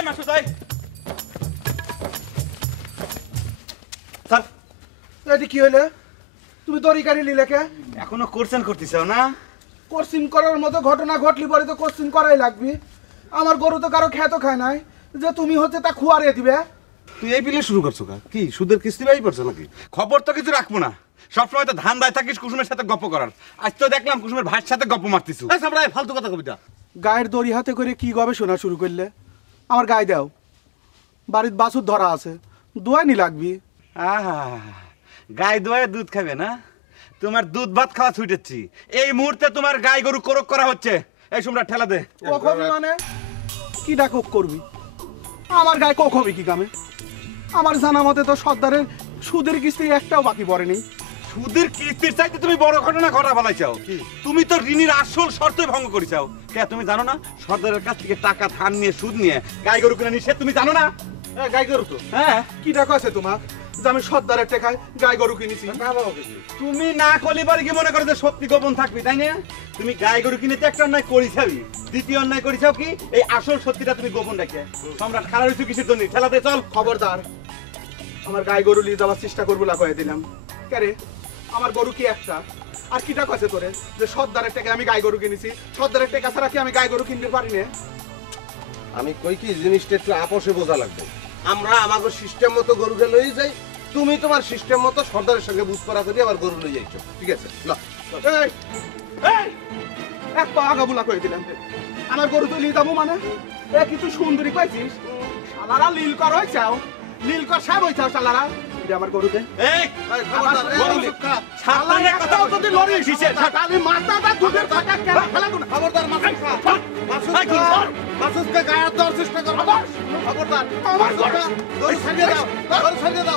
এই মাসুদ ভাই স্যার এটি কি হইলে তুমি তরিকারি লিলে কে এখনো কোর্সেন করতেছাও না কোশ্চিন করার মতো ঘটনা ঘটলি পরে তো কোশ্চিন করাই লাগবে আমার গরু তো কারো খেতো খায় নাই যে তুমি হচ্ছে তা খুয়ারে দিবে তুই এই বিলে শুরু করছো কা কি সুদের কিস্তি ভাই পড়ছে নাকি খবর তো কিছু রাখবো না সবসময় তো ধান দায় থাকিস কুসুমের সাথে গপ্প করার আজ তো দেখলাম কুসুমের ভাইয়ের সাথে গপ্প মারতিস এই সামরাই ফালতু কথা কবিতা গায়ের দড়ি হাতে করে কি গবেষণা শুরু করলে আমার গায়ে দাও বাড়ির বাছুর ধরা আছে দোয়ানি লাগবি আহা গায়ে দোয়ে দুধ খাবে না তোমার দুধ ভাত খাওয়া ছুটেছি এই মুহূর্তে তোমার গায়ে গরু কোরক করা হচ্ছে এই সম্রাট ঠেলা দে কখবি মানে কি ডাকক করবি আমার গায়ে কখবি কি কামে আমার জানা মতে তো সর্দারের সুদের কিস্তি একটাও বাকি পড়েনি সুদের কিস্তির চাইতে তুমি বড় ঘটনা ঘটা ফেলাইছাও তুমি তো ঋণের আসল শর্তই ভঙ্গ করেছাও কে তুমি জানো না সর্দারের কাছ থেকে টাকা ধার নিয়ে সুদ নিয়ে গায়ে গরু কিনে নিষেধ তুমি জানো না গাই গরু তো হ্যাঁ কি ডাক আছে তোমার যে আমি সর্দারের টেকায় গাই গরু কিনেছি তুমি না করলে পারে কি মনে করো যে সত্যি গোপন থাকবি তাই না তুমি গায়ে গরু কিনে তো একটা অন্যায় করিছাবি দ্বিতীয় অন্যায় করিছাও কি এই আসল সত্যিটা তুমি গোপন রাখে সম্রাট খারাপ হয়েছে কিসের জন্য ঠেলাতে চল খবরদার আমার গাই গরু নিয়ে যাওয়ার চেষ্টা করবো না কয়ে দিলাম কেরে আমার গরু কি একটা আর কি ডাক আছে তোরে যে সর্দারের টেকায় আমি গাই গরু কিনেছি সর্দারের টেকা ছাড়া কি আমি গাই গরু কিনতে পারি না আমি কই কি জিনিসটা একটু আপোষে বোঝা লাগবে আমরা আমাদের সিস্টেম মতো গরুকে লই যাই তুমি তোমার সিস্টেম মতো সর্দারের সঙ্গে বুঝ করা করি আবার গরু লই যাইছো ঠিক আছে না এই এই এক পা আগাবুলা কয়ে দিলাম আমার গরু তুই লিয়ে যাবো মানে এ কি তুই সুন্দরী পাইছিস শালারা লীল কর হয়েছাও লীল কর সাহেব হয়েছাও শালারা এটা আমার গরুতে এই খবরদার সাবধানে কথা বল যদি লড়ে এসেছে খালি মাথাটা দুধের ফাটা কেন ফেলা দু না খবরদার মাসুদকে গায়ে দেওয়ার চেষ্টা করো খবরদার গরু ছাড়িয়ে দাও